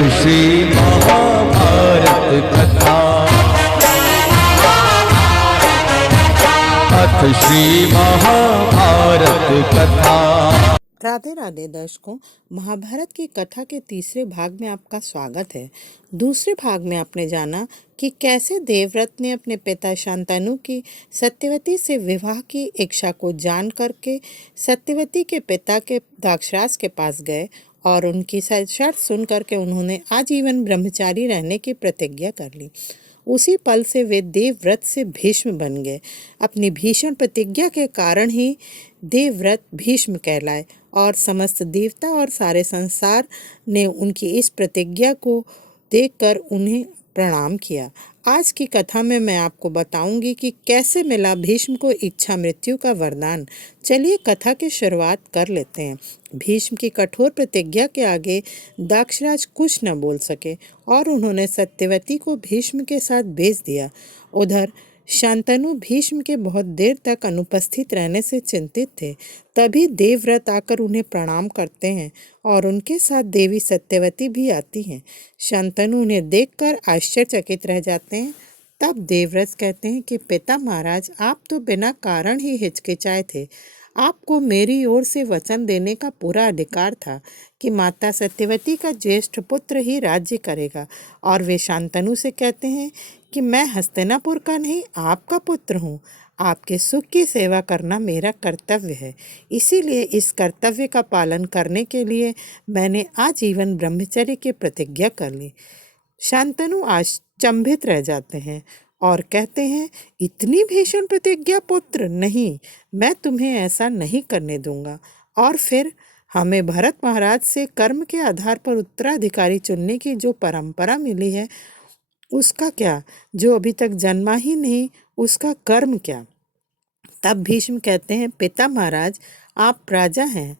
श्री महाभारत कथा। अथ श्री महाभारत कथा। राधे राधे दर्शकों, महाभारत की कथा के तीसरे भाग में आपका स्वागत है। दूसरे भाग में आपने जाना कि कैसे देवव्रत ने अपने पिता शांतनु की सत्यवती से विवाह की इच्छा को जान करके सत्यवती के पिता के दाक्षराज के पास गए और उनकी शर्त सुन करके उन्होंने आजीवन ब्रह्मचारी रहने की प्रतिज्ञा कर ली। उसी पल से वे देवव्रत से भीष्म बन गए। अपनी भीषण प्रतिज्ञा के कारण ही देवव्रत भीष्म कहलाए और समस्त देवता और सारे संसार ने उनकी इस प्रतिज्ञा को देखकर उन्हें प्रणाम किया। आज की कथा में मैं आपको बताऊंगी कि कैसे मिला भीष्म को इच्छा मृत्यु का वरदान। चलिए कथा की शुरुआत कर लेते हैं। भीष्म की कठोर प्रतिज्ञा के आगे दाक्षराज कुछ न बोल सके और उन्होंने सत्यवती को भीष्म के साथ भेज दिया। उधर शांतनु भीष्म के बहुत देर तक अनुपस्थित रहने से चिंतित थे। तभी देवव्रत आकर उन्हें प्रणाम करते हैं और उनके साथ देवी सत्यवती भी आती हैं। शांतनु उन्हें देखकर आश्चर्यचकित रह जाते हैं। तब देवव्रत कहते हैं कि पिता महाराज, आप तो बिना कारण ही हिचकिचाए थे। आपको मेरी ओर से वचन देने का पूरा अधिकार था कि माता सत्यवती का ज्येष्ठ पुत्र ही राज्य करेगा। और वे शांतनु से कहते हैं कि मैं हस्तिनापुर का नहीं, आपका पुत्र हूँ। आपके सुख की सेवा करना मेरा कर्तव्य है। इसीलिए इस कर्तव्य का पालन करने के लिए मैंने आजीवन ब्रह्मचर्य की प्रतिज्ञा कर ली। शांतनु अचंभित रह जाते हैं और कहते हैं, इतनी भीषण प्रतिज्ञा पुत्र? नहीं, मैं तुम्हें ऐसा नहीं करने दूंगा। और फिर हमें भरत महाराज से कर्म के आधार पर उत्तराधिकारी चुनने की जो परंपरा मिली है, उसका क्या? जो अभी तक जन्मा ही नहीं, उसका कर्म क्या? तब भीष्म कहते हैं, पिता महाराज, आप राजा हैं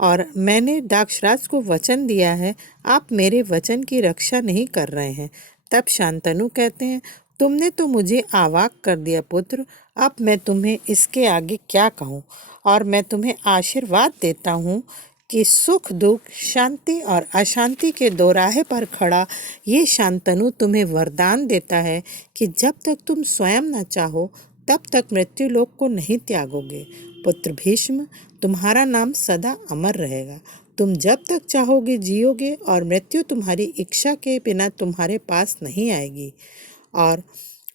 और मैंने दाक्षराज को वचन दिया है। आप मेरे वचन की रक्षा नहीं कर रहे हैं। तब शांतनु कहते हैं, तुमने तो मुझे अवाक कर दिया पुत्र। अब मैं तुम्हें इसके आगे क्या कहूँ? और मैं तुम्हें आशीर्वाद देता हूँ कि सुख दुख, शांति और अशांति के दोराहे पर खड़ा ये शांतनु तुम्हें वरदान देता है कि जब तक तुम स्वयं न चाहो तब तक मृत्यु लोक को नहीं त्यागोगे। पुत्र भीष्म, तुम्हारा नाम सदा अमर रहेगा। तुम जब तक चाहोगे जियोगे और मृत्यु तुम्हारी इच्छा के बिना तुम्हारे पास नहीं आएगी। और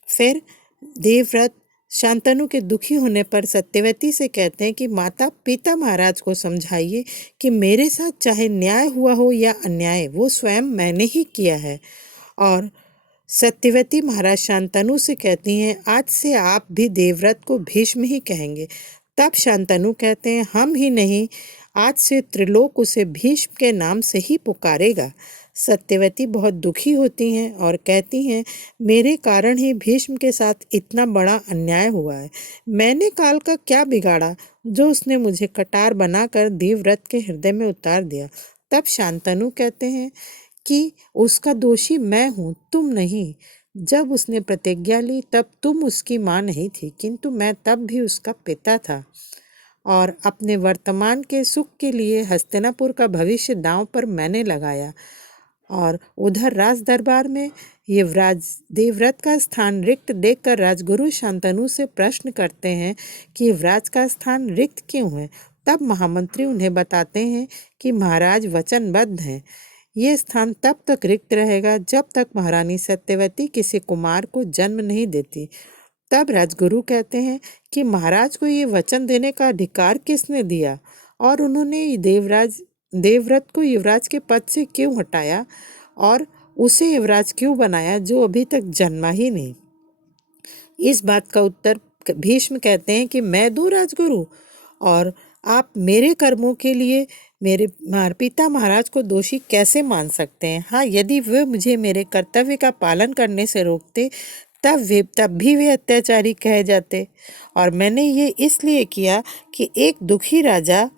फिर देवव्रत शांतनु के दुखी होने पर सत्यवती से कहते हैं कि माता पिता महाराज को समझाइए कि मेरे साथ चाहे न्याय हुआ हो या अन्याय, वो स्वयं मैंने ही किया है। और सत्यवती महाराज शांतनु से कहती हैं, आज से आप भी देवव्रत को भीष्म ही कहेंगे। तब शांतनु कहते हैं, हम ही नहीं, आज से त्रिलोक उसे भीष्म के नाम से ही पुकारेगा। सत्यवती बहुत दुखी होती हैं और कहती हैं, मेरे कारण ही भीष्म के साथ इतना बड़ा अन्याय हुआ है। मैंने काल का क्या बिगाड़ा जो उसने मुझे कटार बनाकर देवव्रत के हृदय में उतार दिया। तब शांतनु कहते हैं कि उसका दोषी मैं हूँ, तुम नहीं। जब उसने प्रतिज्ञा ली तब तुम उसकी माँ नहीं थी, किंतु मैं तब भी उसका पिता था और अपने वर्तमान के सुख के लिए हस्तिनापुर का भविष्य दांव पर मैंने लगाया। और उधर राज दरबार में युवराज देवव्रत का स्थान रिक्त देखकर राजगुरु शांतनु से प्रश्न करते हैं कि युवराज का स्थान रिक्त क्यों है। तब महामंत्री उन्हें बताते हैं कि महाराज वचनबद्ध हैं, ये स्थान तब तक रिक्त रहेगा जब तक महारानी सत्यवती किसी कुमार को जन्म नहीं देती। तब राजगुरु कहते हैं कि महाराज को ये वचन देने का अधिकार किसने दिया और उन्होंने देवव्रत को युवराज के पद से क्यों हटाया और उसे युवराज क्यों बनाया जो अभी तक जन्मा ही नहीं। इस बात का उत्तर भीष्म कहते हैं कि मैं दूं राजगुरु, और आप मेरे कर्मों के लिए मेरे पिता महाराज को दोषी कैसे मान सकते हैं। हाँ, यदि वे मुझे मेरे कर्तव्य का पालन करने से रोकते तब भी वे अत्याचारी कहे जाते। और मैंने ये इसलिए किया कि एक दुखी राजा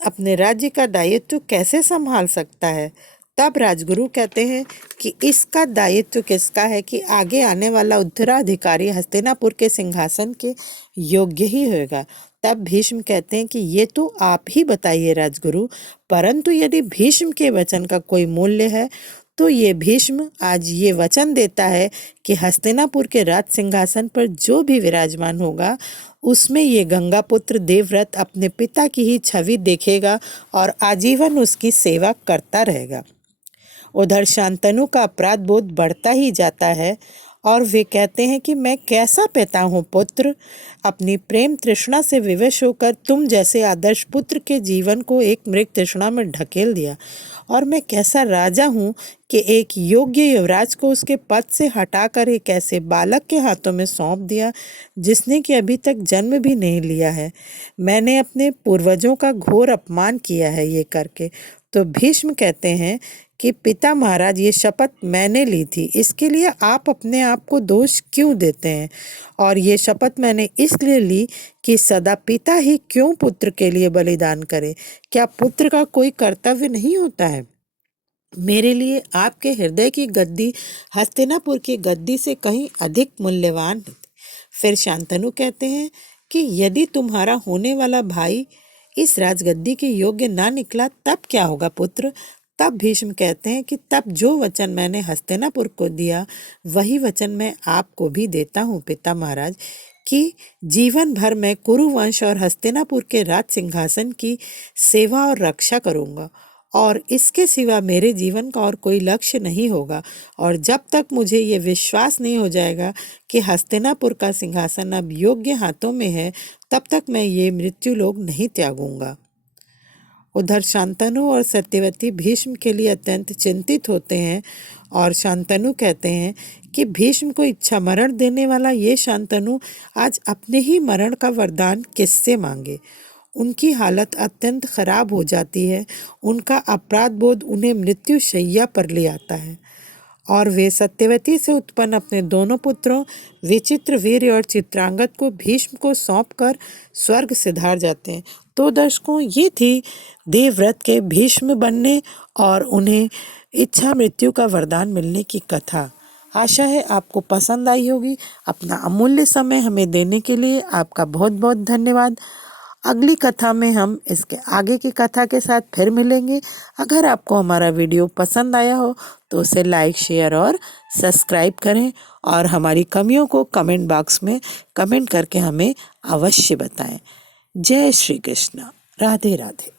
अपने राज्य का दायित्व कैसे संभाल सकता है। तब राजगुरु कहते हैं कि इसका दायित्व किसका है कि आगे आने वाला उत्तराधिकारी हस्तिनापुर के सिंहासन के योग्य ही होगा। तब भीष्म कहते हैं कि ये तो आप ही बताइए राजगुरु, परंतु यदि भीष्म के वचन का कोई मूल्य है तो ये भीष्म आज ये वचन देता है कि हस्तिनापुर के राज सिंहासन पर जो भी विराजमान होगा उसमें ये गंगापुत्र देवव्रत अपने पिता की ही छवि देखेगा और आजीवन उसकी सेवा करता रहेगा। उधर शांतनु का अपराध बोध बढ़ता ही जाता है और वे कहते हैं कि मैं कैसा पिता हूँ पुत्र, अपनी प्रेम तृष्णा से विवश होकर तुम जैसे आदर्श पुत्र के जीवन को एक मृग तृष्णा में ढकेल दिया, और मैं कैसा राजा हूँ कि एक योग्य युवराज को उसके पद से हटाकर एक ऐसे बालक के हाथों में सौंप दिया जिसने कि अभी तक जन्म भी नहीं लिया है। मैंने अपने पूर्वजों का घोर अपमान किया है ये करके। तो भीष्म कहते हैं कि पिता महाराज, ये शपथ मैंने ली थी, इसके लिए आप अपने आप को दोष क्यों देते हैं? और ये शपथ मैंने इसलिए ली कि सदा पिता ही क्यों पुत्र के लिए बलिदान करे? क्या पुत्र का कोई कर्तव्य नहीं होता है? मेरे लिए आपके हृदय की गद्दी हस्तिनापुर की गद्दी से कहीं अधिक मूल्यवान है। फिर शांतनु कहते हैं कि यदि तुम्हारा होने वाला भाई इस राजगद्दी के योग्य ना निकला तब क्या होगा पुत्र? तब भीष्म कहते हैं कि तब जो वचन मैंने हस्तिनापुर को दिया वही वचन मैं आपको भी देता हूँ पिता महाराज, कि जीवन भर मैं कुरुवंश और हस्तिनापुर के राज सिंहासन की सेवा और रक्षा करूँगा, और इसके सिवा मेरे जीवन का और कोई लक्ष्य नहीं होगा। और जब तक मुझे ये विश्वास नहीं हो जाएगा कि हस्तिनापुर का सिंहासन अब योग्य हाथों में है, तब तक मैं ये मृत्यु लोक नहीं त्यागूंगा। उधर शांतनु और सत्यवती भीष्म के लिए अत्यंत चिंतित होते हैं और शांतनु कहते हैं कि भीष्म को इच्छा मरण देने वाला ये शांतनु आज अपने ही मरण का वरदान किससे मांगे। उनकी हालत अत्यंत खराब हो जाती है, उनका अपराध बोध उन्हें मृत्यु शैया पर ले आता है और वे सत्यवती से उत्पन्न अपने दोनों पुत्रों विचित्रवीर्य और चित्रांगद को भीष्म को सौंपकर स्वर्ग सिधार जाते हैं। तो दर्शकों, ये थी देवव्रत के भीष्म बनने और उन्हें इच्छा मृत्यु का वरदान मिलने की कथा। आशा है आपको पसंद आई होगी। अपना अमूल्य समय हमें देने के लिए आपका बहुत बहुत धन्यवाद। अगली कथा में हम इसके आगे की कथा के साथ फिर मिलेंगे। अगर आपको हमारा वीडियो पसंद आया हो तो उसे लाइक, शेयर और सब्सक्राइब करें और हमारी कमियों को कमेंट बॉक्स में कमेंट करके हमें अवश्य बताएं। जय श्री कृष्ण। राधे राधे।